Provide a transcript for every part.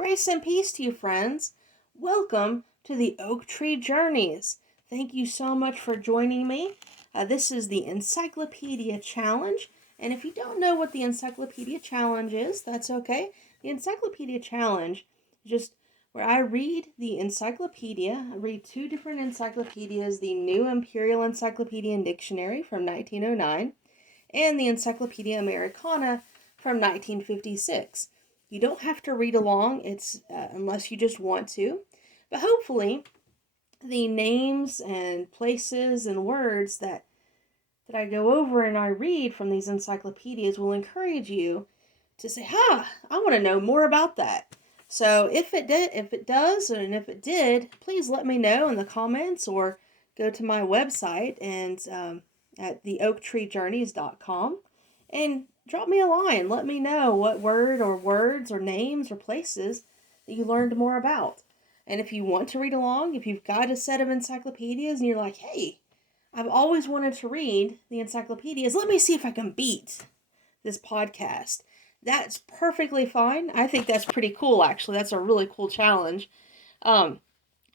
Grace and peace to you, friends. Welcome to the Oak Tree Journeys. Thank you so much for joining me. This is the Encyclopedia Challenge. And if you don't know what the Encyclopedia Challenge is, that's okay. The Encyclopedia Challenge is just where I read the encyclopedia. I read two different encyclopedias, the New Imperial Encyclopedia and Dictionary from 1909 and the Encyclopedia Americana from 1956. You don't have to read along, unless you just want to, but hopefully the names and places and words that I go over and I read from these encyclopedias will encourage you to say, I want to know more about that. So if it does, and if it did, please let me know in the comments or go to my website and at theoaktreejourneys.com and drop me a line. Let me know what word or words or names or places that you learned more about. And if you want to read along, if you've got a set of encyclopedias and you're like, hey, I've always wanted to read the encyclopedias, let me see if I can beat this podcast. That's perfectly fine. I think that's pretty cool, actually. That's a really cool challenge. So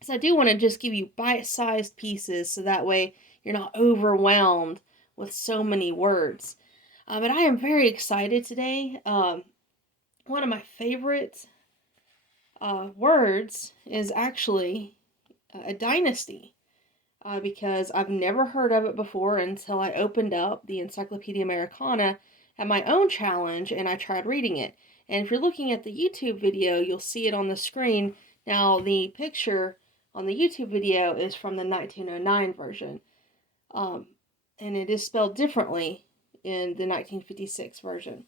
I do want to just give you bite-sized pieces so that way you're not overwhelmed with so many words. But I am very excited today. One of my favorite words is actually a dynasty, because I've never heard of it before until I opened up the Encyclopedia Americana at my own challenge and I tried reading it. And if you're looking at the YouTube video, you'll see it on the screen. Now, the picture on the YouTube video is from the 1909 version, and it is spelled differently in the 1956 version.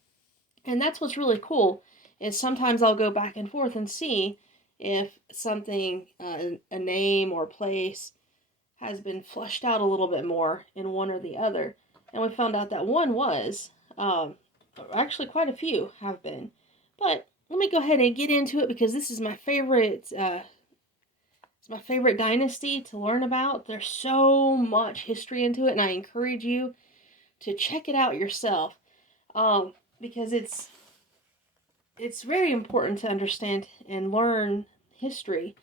And that's what's really cool, is sometimes I'll go back and forth and see if something, a name or place, has been fleshed out a little bit more in one or the other. And we found out that one was, actually quite a few have been. But let me go ahead and get into it because this is my favorite, it's my favorite dynasty to learn about. There's so much history into it, and I encourage you to check it out yourself, because it's very important to understand and learn history.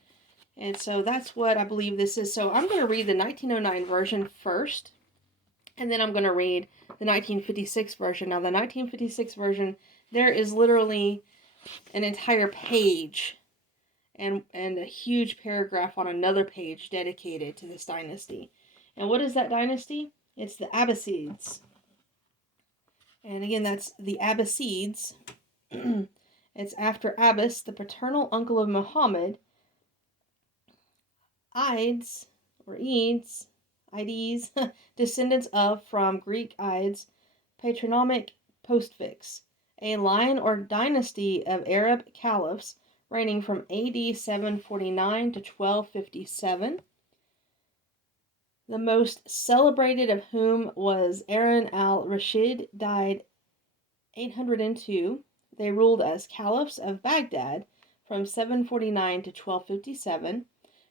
And so that's what I believe this is. So I'm going to read the 1909 version first, and then I'm going to read the 1956 version. Now, the 1956 version, there is literally an entire page and a huge paragraph on another page dedicated to this dynasty. And what is that dynasty? It's the Abbasides. And again, that's the Abbasides. It's after Abbas, the paternal uncle of Muhammad. Ides, descendants of, from Greek Ides, patronymic postfix, a line or dynasty of Arab caliphs reigning from AD 749 to 1257. The most celebrated of whom was Harun al-Rashid, died 802. They ruled as caliphs of Baghdad from 749 to 1257,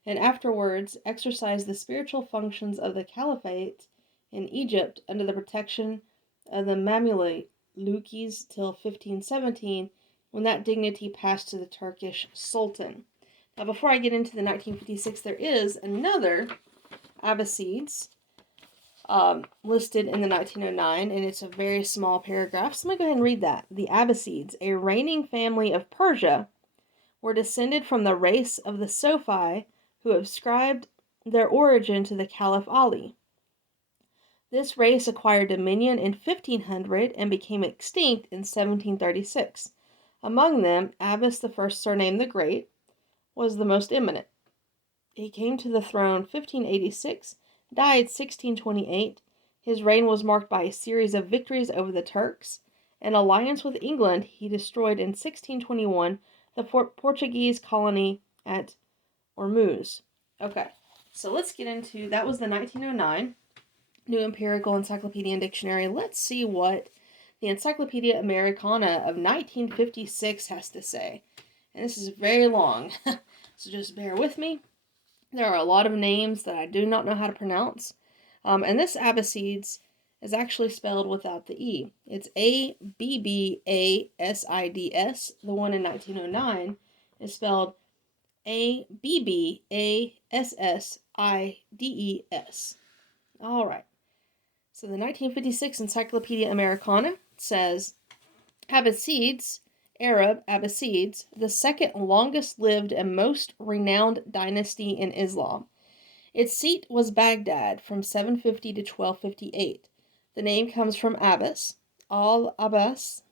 and afterwards exercised the spiritual functions of the caliphate in Egypt under the protection of the Mamluks till 1517, when that dignity passed to the Turkish Sultan. Now, before I get into the 1956, there is another Abbasides listed in the 1909, and it's a very small paragraph, so let me go ahead and read that. The Abbasides, a reigning family of Persia, were descended from the race of the Sophi, who ascribed their origin to the Caliph Ali. This race acquired dominion in 1500 and became extinct in 1736. Among them, Abbas I, surnamed the Great, was the most eminent. He came to the throne 1586, died 1628. His reign was marked by a series of victories over the Turks. In alliance with England, he destroyed in 1621 the Portuguese colony at Ormuz. Okay, so let's get into, that was the 1909 New Empirical Encyclopedia and Dictionary. Let's see what the Encyclopedia Americana of 1956 has to say. And this is very long, so just bear with me. There are a lot of names that I do not know how to pronounce. And this Abbasides is actually spelled without the E. It's Abbasides. The one in 1909 is spelled Abbasides. All right. So the 1956 Encyclopedia Americana says, Abbasides, Arab Abbasides, the second longest lived and most renowned dynasty in Islam. Its seat was Baghdad from 750 to 1258. The name comes from Abbas, al-Abbas,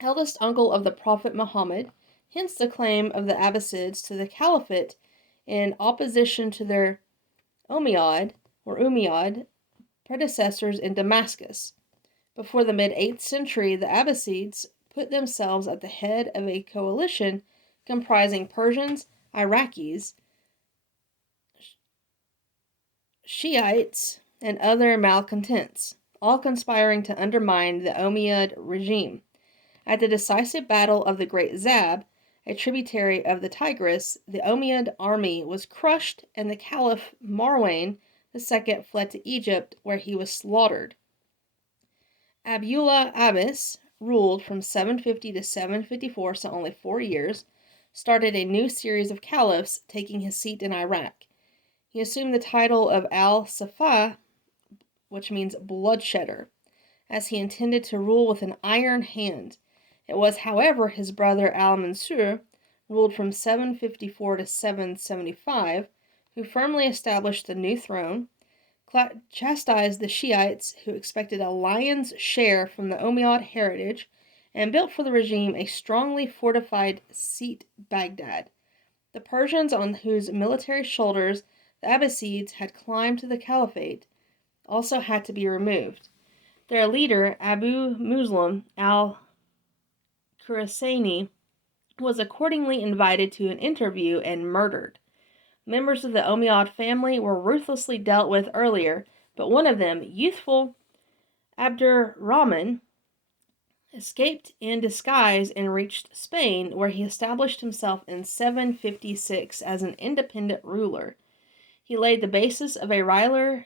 eldest uncle of the Prophet Muhammad, hence the claim of the Abbasids to the caliphate in opposition to their Umayyad predecessors in Damascus. Before the mid-8th century, the Abbasids put themselves at the head of a coalition comprising Persians, Iraqis, Shiites, and other malcontents, all conspiring to undermine the Umayyad regime. At the decisive battle of the Great Zab, a tributary of the Tigris, the Umayyad army was crushed and the Caliph Marwan II fled to Egypt, where he was slaughtered. Abdullah Abbas ruled from 750 to 754, so only 4 years, started a new series of caliphs, taking his seat in Iraq. He assumed the title of al-Safa, which means bloodshedder, as he intended to rule with an iron hand. It was, however, his brother al-Mansur, ruled from 754 to 775, who firmly established the new throne, chastised the Shiites, who expected a lion's share from the Umayyad heritage, and built for the regime a strongly fortified seat, Baghdad. The Persians, on whose military shoulders the Abbasids had climbed to the caliphate, also had to be removed. Their leader, Abu Muslim al-Khurasani, was accordingly invited to an interview and murdered. Members of the Umayyad family were ruthlessly dealt with earlier, but one of them, youthful Abdurrahman, escaped in disguise and reached Spain, where he established himself in 756 as an independent ruler. He laid the basis of a rival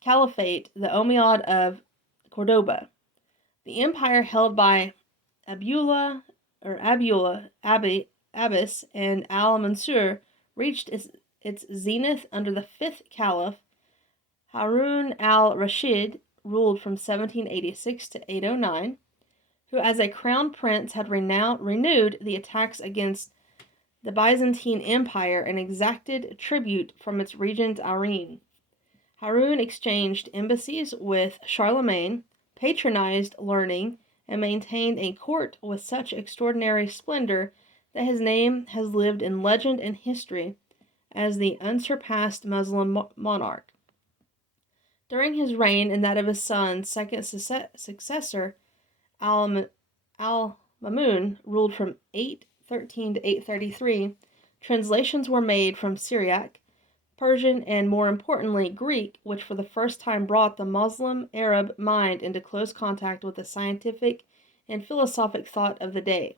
caliphate, the Umayyad of Cordoba. The empire held by Abbas and al-Mansur reached its zenith under the 5th caliph, Harun al-Rashid, ruled from 1786 to 809, who as a crown prince had renewed the attacks against the Byzantine Empire and exacted tribute from its regent Irene. Harun exchanged embassies with Charlemagne, patronized learning, and maintained a court with such extraordinary splendor that his name has lived in legend and history as the unsurpassed Muslim monarch. During his reign and that of his son's second successor, Al-Mamun, ruled from 813 to 833, translations were made from Syriac, Persian, and more importantly, Greek, which for the first time brought the Muslim-Arab mind into close contact with the scientific and philosophic thought of the day.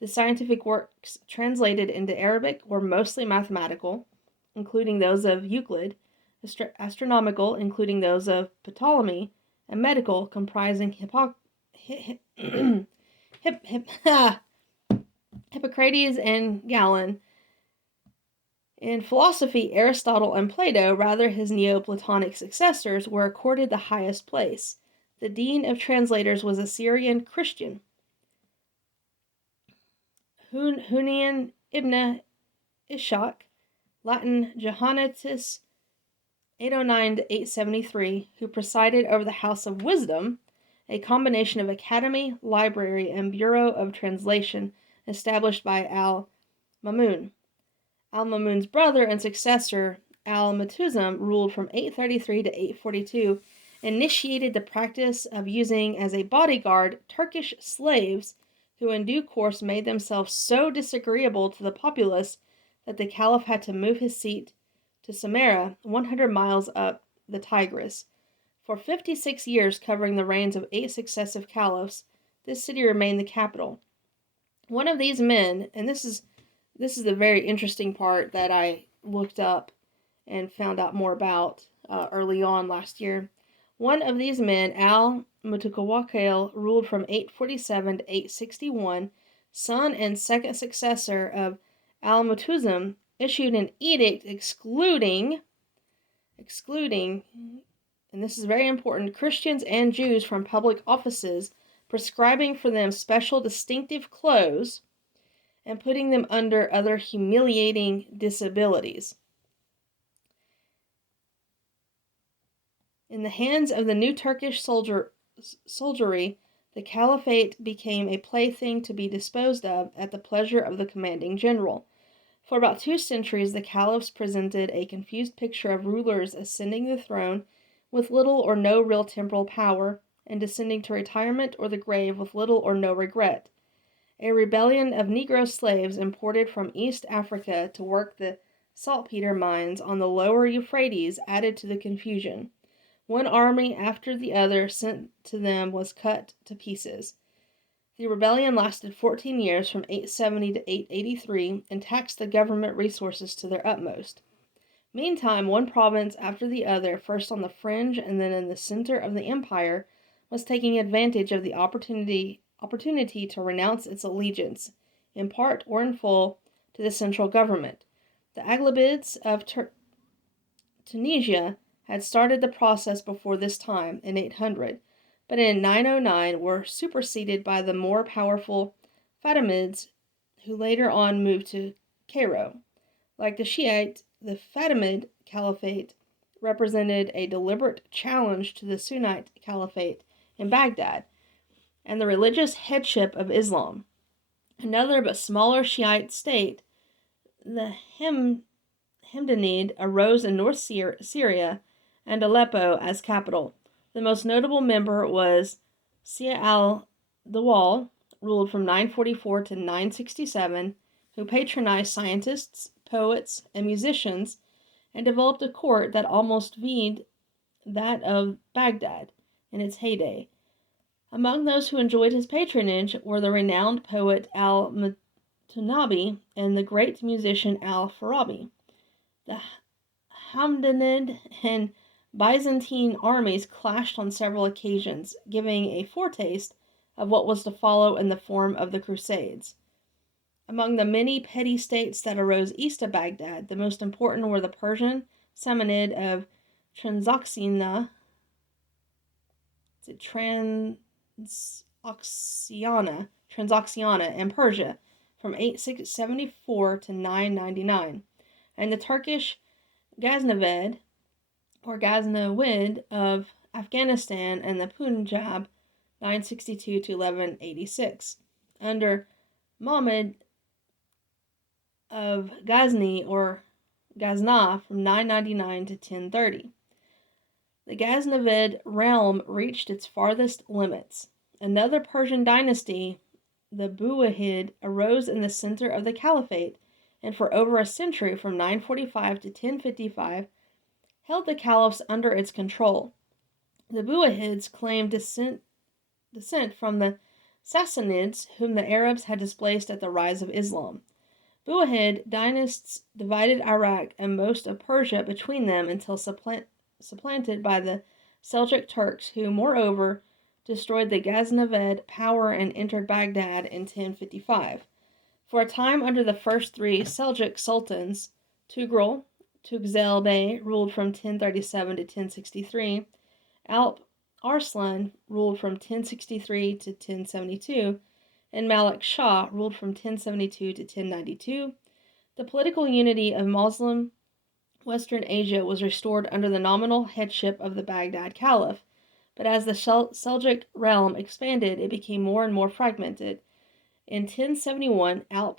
The scientific works translated into Arabic were mostly mathematical, including those of Euclid, astronomical, including those of Ptolemy, and medical, comprising Hippocrates and Galen. In philosophy, Aristotle and Plato, rather his Neoplatonic successors, were accorded the highest place. The dean of translators was a Syrian Christian, Hunayn ibn Ishaq, Latin Johannitus 809 to 873, who presided over the House of Wisdom, a combination of academy, library, and bureau of translation established by Al-Mamun. Al-Mamun's brother and successor, Al-Matuzim, ruled from 833 to 842, initiated the practice of using as a bodyguard Turkish slaves who in due course made themselves so disagreeable to the populace that the caliph had to move his seat to Samarra, 100 miles up the Tigris. For 56 years, covering the reigns of 8 successive caliphs, this city remained the capital. One of these men, and this is the very interesting part that I looked up and found out more about early on last year. One of these men, Al-Mutawakkil, ruled from 847 to 861, son and second successor of Al-Mutazim, issued an edict excluding, and this is very important, Christians and Jews from public offices, prescribing for them special distinctive clothes, and putting them under other humiliating disabilities. In the hands of the new Turkish soldiery, the caliphate became a plaything to be disposed of at the pleasure of the commanding general. For about 2 centuries, the caliphs presented a confused picture of rulers ascending the throne with little or no real temporal power, and descending to retirement or the grave with little or no regret. A rebellion of Negro slaves imported from East Africa to work the saltpeter mines on the lower Euphrates added to the confusion. One army after the other sent to them was cut to pieces. The rebellion lasted 14 years, from 870 to 883, and taxed the government resources to their utmost. Meantime, one province after the other, first on the fringe and then in the center of the empire, was taking advantage of the opportunity to renounce its allegiance, in part or in full, to the central government. The Abbasides of Tunisia had started the process before this time, in 800, but in 909 were superseded by the more powerful Fatimids, who later on moved to Cairo. Like the Shiite, the Fatimid Caliphate represented a deliberate challenge to the Sunnite Caliphate in Baghdad and the religious headship of Islam. Another but smaller Shiite state, the Hamdanid, arose in North Syria and Aleppo as capital. The most notable member was Sia al-Dawal, ruled from 944 to 967, who patronized scientists, poets, and musicians, and developed a court that almost vied that of Baghdad in its heyday. Among those who enjoyed his patronage were the renowned poet al-Mutanabbi and the great musician al-Farabi. The Hamdanid and Byzantine armies clashed on several occasions, giving a foretaste of what was to follow in the form of the Crusades. Among the many petty states that arose east of Baghdad, the most important were the Persian Samanid of Transoxiana and Persia from 874 to 999, and the Turkish Ghaznavid of Afghanistan and the Punjab 962 to 1186 under Mahmud of Ghazni or Ghazna from 999 to 1030. The Ghaznavid realm reached its farthest limits. Another Persian dynasty, the Buwahid, arose in the center of the caliphate, and for over a century, from 945 to 1055, held the caliphs under its control. The Buwahids claimed descent from the Sassanids, whom the Arabs had displaced at the rise of Islam. Buwahid dynasts divided Iraq and most of Persia between them until supplanted by the Seljuk Turks, who, moreover, destroyed the Ghaznavid power and entered Baghdad in 1055. For a time under the first 3 Seljuk sultans, Tugzel Bey ruled from 1037 to 1063, Alp Arslan ruled from 1063 to 1072, and Malik Shah ruled from 1072 to 1092, the political unity of Muslim Western Asia was restored under the nominal headship of the Baghdad Caliph, but as the Seljuk realm expanded, it became more and more fragmented. In 1071, Alp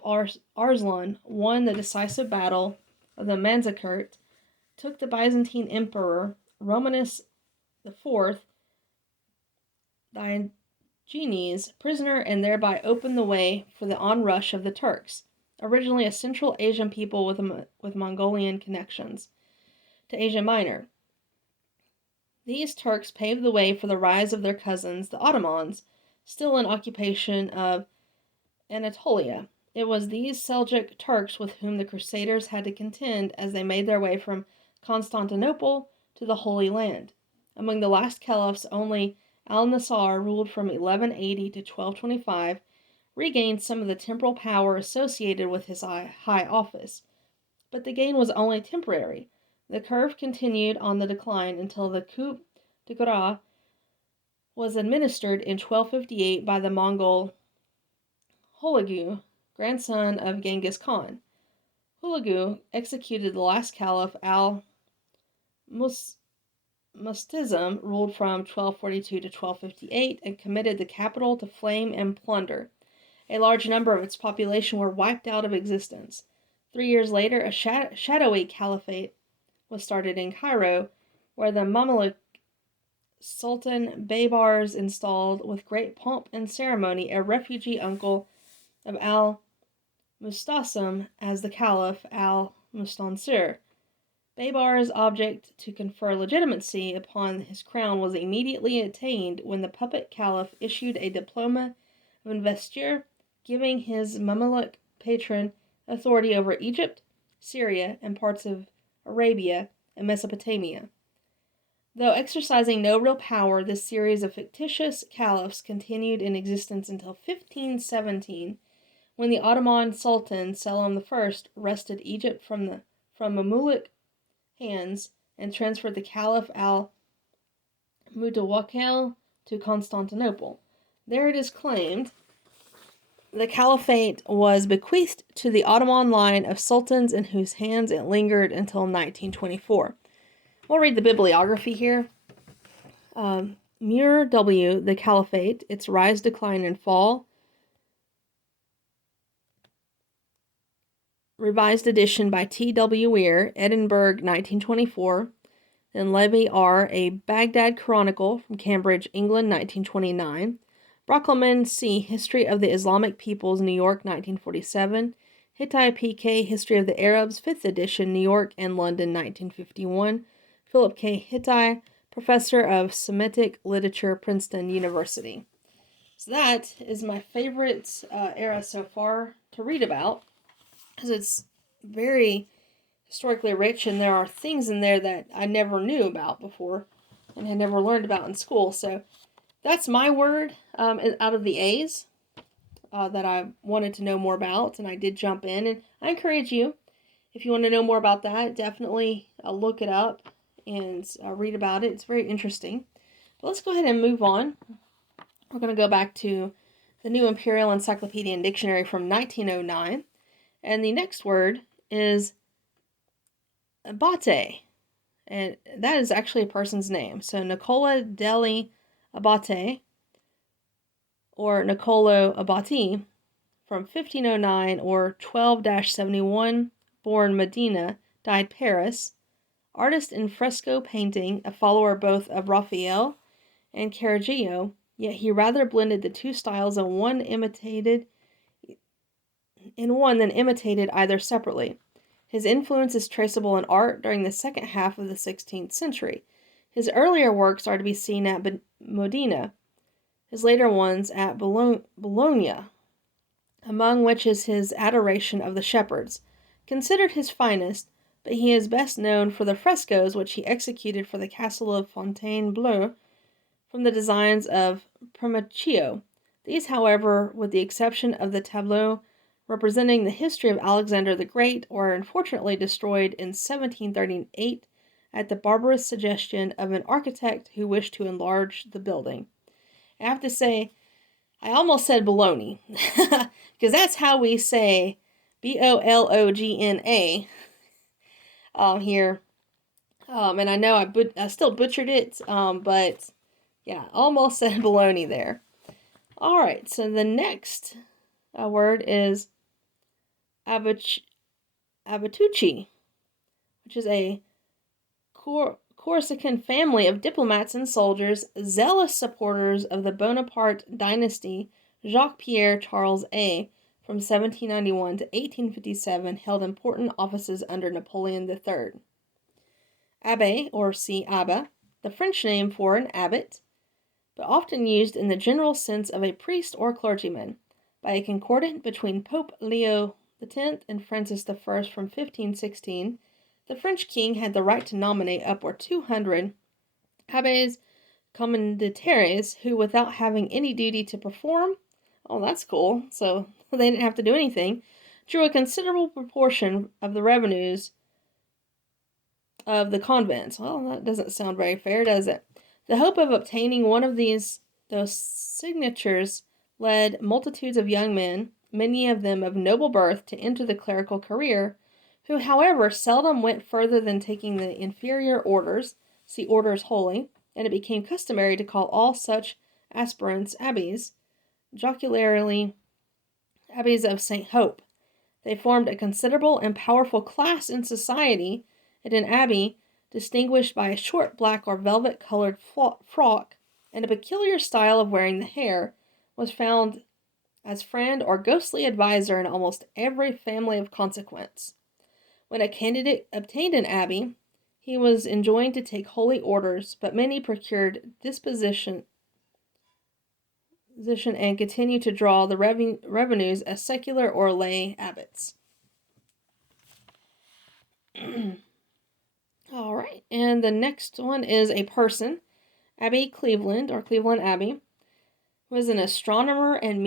Arslan won the decisive battle of the Manzikert, took the Byzantine Emperor Romanus IV Diogenes prisoner, and thereby opened the way for the onrush of the Turks, originally a Central Asian people with Mongolian connections, to Asia Minor. These Turks paved the way for the rise of their cousins, the Ottomans, still in occupation of Anatolia. It was these Seljuk Turks with whom the Crusaders had to contend as they made their way from Constantinople to the Holy Land. Among the last caliphs, only Al-Nasar ruled from 1180 to 1225, regained some of the temporal power associated with his high office. But the gain was only temporary. The curve continued on the decline until the coup de grace was administered in 1258 by the Mongol Hulagu, grandson of Genghis Khan. Hulagu executed the last caliph al-Mustazim, ruled from 1242 to 1258, and committed the capital to flame and plunder. A large number of its population were wiped out of existence. 3 years later, a shadowy caliphate was started in Cairo, where the Mamluk Sultan Baybars installed with great pomp and ceremony a refugee uncle of al-Mustasim as the Caliph al-Mustansir. Baybar's object to confer legitimacy upon his crown was immediately attained when the puppet caliph issued a diploma of investiture, giving his Mamluk patron authority over Egypt, Syria, and parts of Arabia and Mesopotamia. Though exercising no real power, this series of fictitious caliphs continued in existence until 1517, when the Ottoman Sultan Selim I wrested Egypt from Mamluk hands and transferred the Caliph al-Mutawakkil to Constantinople. There it is claimed the caliphate was bequeathed to the Ottoman line of sultans in whose hands it lingered until 1924. We'll read the bibliography here. Muir W., The Caliphate, Its Rise, Decline, and Fall. Revised edition by T.W. Weir, Edinburgh, 1924. Then Levy R., A Baghdad Chronicle, from Cambridge, England, 1929. Brockleman C., History of the Islamic Peoples, New York, 1947. Hittite P.K., History of the Arabs, 5th edition, New York and London, 1951. Philip K. Hittite, Professor of Semitic Literature, Princeton University. So that is my favorite era so far to read about, because it's very historically rich, and there are things in there that I never knew about before and had never learned about in school. So that's my word out of the A's that I wanted to know more about, and I did jump in. And I encourage you, if you want to know more about that, definitely look it up and read about it. It's very interesting. But let's go ahead and move on. We're going to go back to the New Imperial Encyclopedia and Dictionary from 1909. And the next word is Abate. And that is actually a person's name. So Nicola degli Abate, or Niccolo Abati, from 1509 or 12-71, born Medina, died Paris. Artist in fresco painting, a follower both of Raphael and Caravaggio, yet he rather blended the two styles in one than imitated either separately. His influence is traceable in art during the second half of the 16th century. His earlier works are to be seen at Modena, his later ones at Bologna, among which is his Adoration of the Shepherds, considered his finest, but he is best known for the frescoes which he executed for the castle of Fontainebleau from the designs of Primaccio. These, however, with the exception of the tableau representing the history of Alexander the Great, were unfortunately destroyed in 1738 at the barbarous suggestion of an architect who wished to enlarge the building. I have to say, I almost said Bologna, because that's how we say Bologna here. And I know I still butchered it, but yeah, almost said Bologna there. All right, so the next word is Abatucci, which is a Corsican family of diplomats and soldiers, zealous supporters of the Bonaparte dynasty. Jacques-Pierre Charles A., from 1791 to 1857, held important offices under Napoleon III. Abbé, or see Abba, the French name for an abbot, but often used in the general sense of a priest or clergyman. By a concordat between Pope Leo X and Francis I from 1516, the French king had the right to nominate upward 200 abbés commendataires who, without having any duty to perform, Oh, that's cool. So they didn't have to do anything. Drew a considerable proportion of the revenues of the convents. Well, that doesn't sound very fair, does it? The hope of obtaining one of those signatures led multitudes of young men, many of them of noble birth, to enter the clerical career, who, however, seldom went further than taking the inferior orders, see orders holy, and it became customary to call all such aspirants abbeys, jocularly abbeys of St. Hope. They formed a considerable and powerful class in society, and an abbey, distinguished by a short black or velvet-colored frock and a peculiar style of wearing the hair, was found as friend or ghostly adviser in almost every family of consequence. When a candidate obtained an abbey, he was enjoined to take holy orders, but many procured disposition and continued to draw the revenues as secular or lay abbots. All right, and the next one is a person, Abbey Cleveland, or Cleveland Abbey, was an astronomer and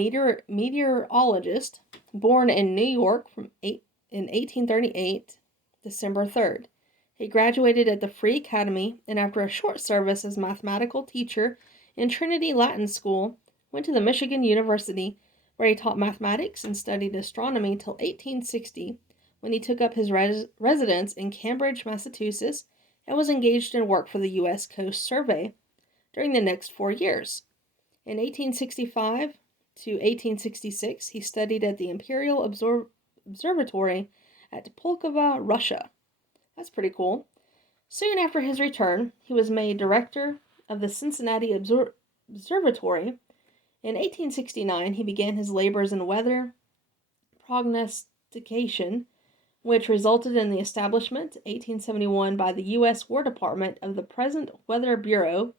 meteorologist born in New York in 1838, December 3rd. He graduated at the Free Academy, and after a short service as mathematical teacher in Trinity Latin School, went to the Michigan University, where he taught mathematics and studied astronomy till 1860, when he took up his residence in Cambridge, Massachusetts, and was engaged in work for the U.S. Coast Survey during the next 4 years. In 1865 to 1866, he studied at the Imperial Observatory at Pulkovo, Russia. That's pretty cool. Soon after his return, he was made director of the Cincinnati Observatory. In 1869, he began his labors in weather prognostication, which resulted in the establishment, 1871, by the U.S. War Department of the present Weather Bureau,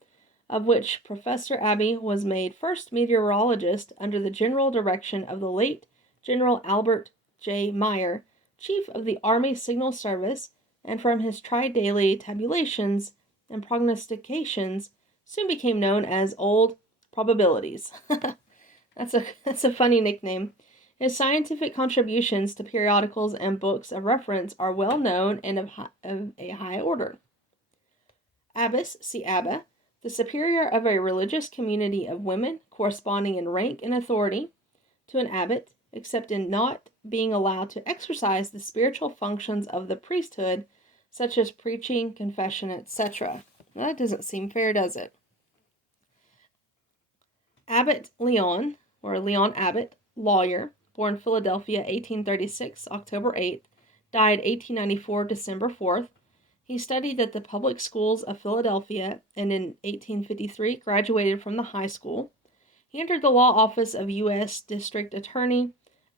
of which Professor Abbey was made first meteorologist under the general direction of the late General Albert J. Meyer, Chief of the Army Signal Service, and from his tri-daily tabulations and prognostications soon became known as Old Probabilities. That's a funny nickname. His scientific contributions to periodicals and books of reference are well known and of a high order. Abbess, see Abba, the superior of a religious community of women corresponding in rank and authority to an abbot, except in not being allowed to exercise the spiritual functions of the priesthood, such as preaching, confession, etc. That doesn't seem fair, does it? Abbot Leon, or Leon Abbott, lawyer, born Philadelphia, 1836, October 8th, died 1894, December 4th. He studied at the public schools of Philadelphia and in 1853 graduated from the high school. He entered the law office of U.S. District Attorney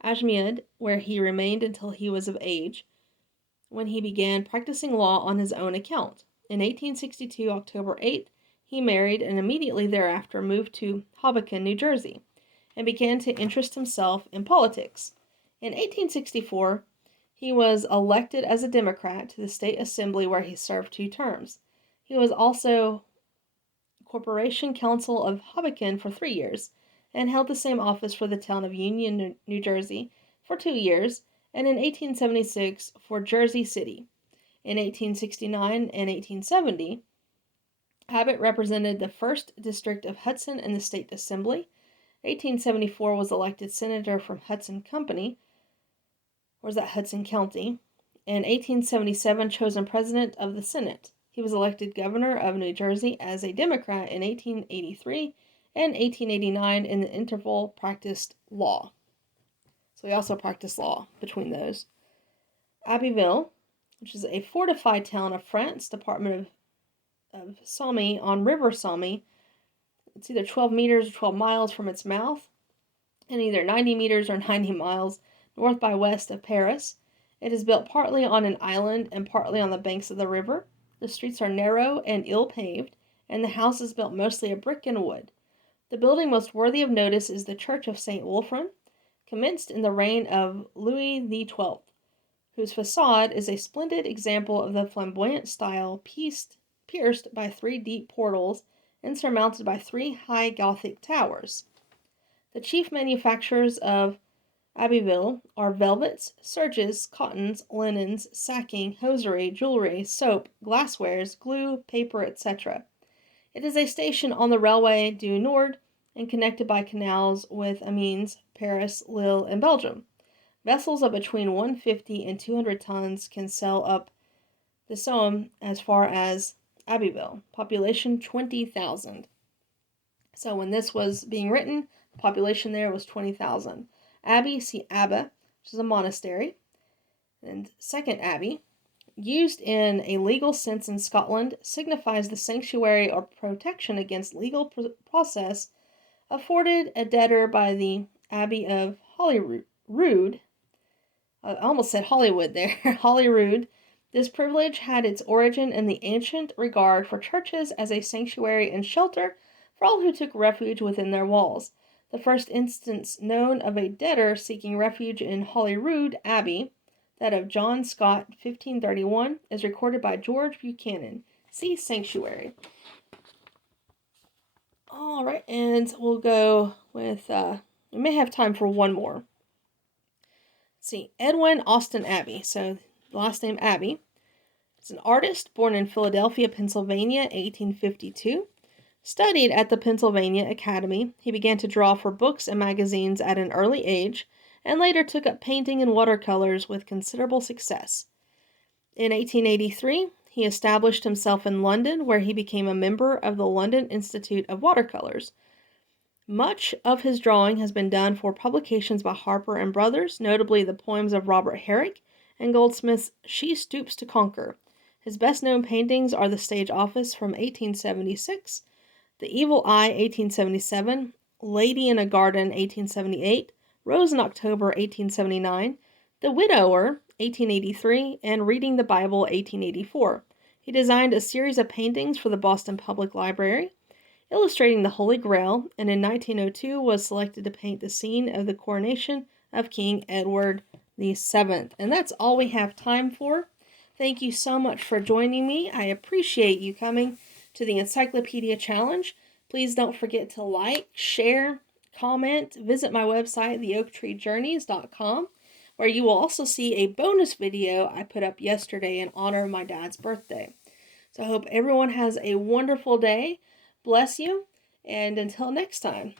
Ajmiad, where he remained until he was of age, when he began practicing law on his own account. In 1862, October 8th, he married and immediately thereafter moved to Hoboken, New Jersey, and began to interest himself in politics. In 1864, he was elected as a Democrat to the State Assembly, where he served 2 terms. He was also Corporation Counsel of Hoboken for 3 years, and held the same office for the town of Union, New Jersey, for 2 years, and in 1876 for Jersey City. In 1869 and 1870, Abbott represented the 1st District of Hudson in the State Assembly. 1874 was elected senator from Hudson Company, or is that Hudson County? In 1877, chosen president of the Senate. He was elected governor of New Jersey as a Democrat in 1883 and 1889. In the interval practiced law. So he also practiced law between those. Abbeville, which is a fortified town of France, department of Somme, on River Somme. It's either 12 meters or 12 miles from its mouth, and either 90 meters or 90 miles north by west of Paris. It is built partly on an island and partly on the banks of the river. The streets are narrow and ill-paved, and the house is built mostly of brick and wood. The building most worthy of notice is the Church of St. Wolfram, commenced in the reign of Louis XII, whose facade is a splendid example of the flamboyant style, pierced by 3 deep portals and surmounted by 3 high Gothic towers. The chief manufacturers of Abbeville are velvets, serges, cottons, linens, sacking, hosiery, jewelry, soap, glasswares, glue, paper, etc. It is a station on the Railway du Nord and connected by canals with Amiens, Paris, Lille, and Belgium. Vessels of between 150 and 200 tons can sail up the Somme as far as Abbeville. Population 20,000. So when this was being written, the population there was 20,000. Abbey, see Abbey, which is a monastery. And second abbey, used in a legal sense in Scotland, signifies the sanctuary or protection against legal process afforded a debtor by the Abbey of Holyrood. I almost said Hollywood there. Holyrood. This privilege had its origin in the ancient regard for churches as a sanctuary and shelter for all who took refuge within their walls. The first instance known of a debtor seeking refuge in Holyrood Abbey, that of John Scott, 1531, is recorded by George Buchanan. See Sanctuary. All right, and we'll go with, we may have time for one more. Let's see, Edwin Austin Abbey, so last name Abbey. He's an artist born in Philadelphia, Pennsylvania, 1852. Studied at the Pennsylvania Academy, he began to draw for books and magazines at an early age, and later took up painting in watercolors with considerable success. In 1883, he established himself in London, where he became a member of the London Institute of Watercolors. Much of his drawing has been done for publications by Harper and Brothers, notably the poems of Robert Herrick and Goldsmith's She Stoops to Conquer. His best-known paintings are The Stage Office from 1876, The Evil Eye, 1877, Lady in a Garden, 1878, Rose in October, 1879, The Widower, 1883, and Reading the Bible, 1884. He designed a series of paintings for the Boston Public Library, illustrating the Holy Grail, and in 1902 was selected to paint the scene of the coronation of King Edward VII. And that's all we have time for. Thank you so much for joining me. I appreciate you coming to the Encyclopedia Challenge. Please don't forget to like, share, comment, visit my website, theoaktreejourneys.com, where you will also see a bonus video I put up yesterday in honor of my dad's birthday. So I hope everyone has a wonderful day. Bless you, and until next time.